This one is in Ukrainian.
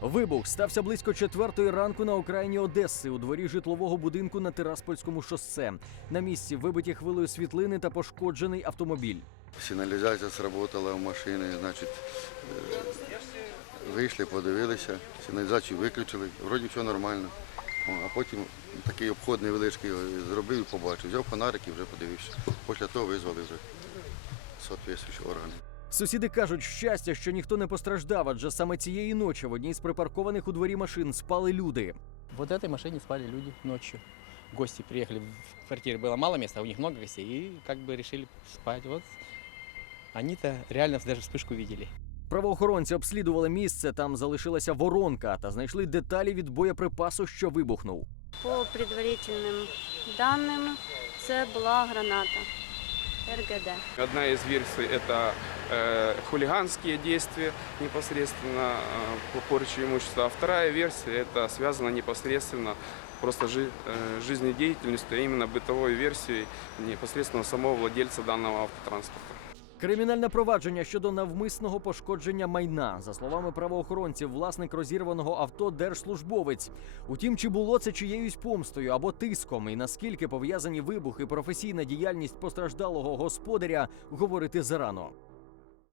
Вибух стався близько четвертої ранку на окраїні Одеси у дворі житлового будинку на Тираспольському шосе. На місці вибиті хвилею світлини та пошкоджений автомобіль. Сигналізація сработала в машині, значить, е, вийшли, подивилися, сигналізацію виключили, вроді все нормально. А потім такий обход невеличкий зробив і побачив. Взяв фонарик і вже подивився. Після того визвали вже соответствуючі органи. Сусіди кажуть, щастя, що ніхто не постраждав, адже саме цієї ночі в одній з припаркованих у дворі машин спали люди. Вот в этой машине спали люди ночью. Гости приехали в квартире, было мало места, а у них много гостей, и как бы решили спать. Вот они-то реально даже вспышку видели. Правоохоронці обслідували місце, там залишилася воронка та знайшли деталі від боєприпасу, що вибухнув. По предварительним даним, це була граната РГД. Одна из версий – это э, хулиганские действия непосредственно э, по порче имущества. А вторая версия – это связано непосредственно просто жи- э, жизнедеятельностью, а именно бытовой версией непосредственно самого владельца данного автотранспорта. Кримінальне провадження щодо навмисного пошкодження майна. За словами правоохоронців, власник розірваного авто держслужбовець. Утім, чи було це чиєюсь помстою або тиском, і наскільки пов'язані вибух і професійна діяльність постраждалого господаря, говорити зарано.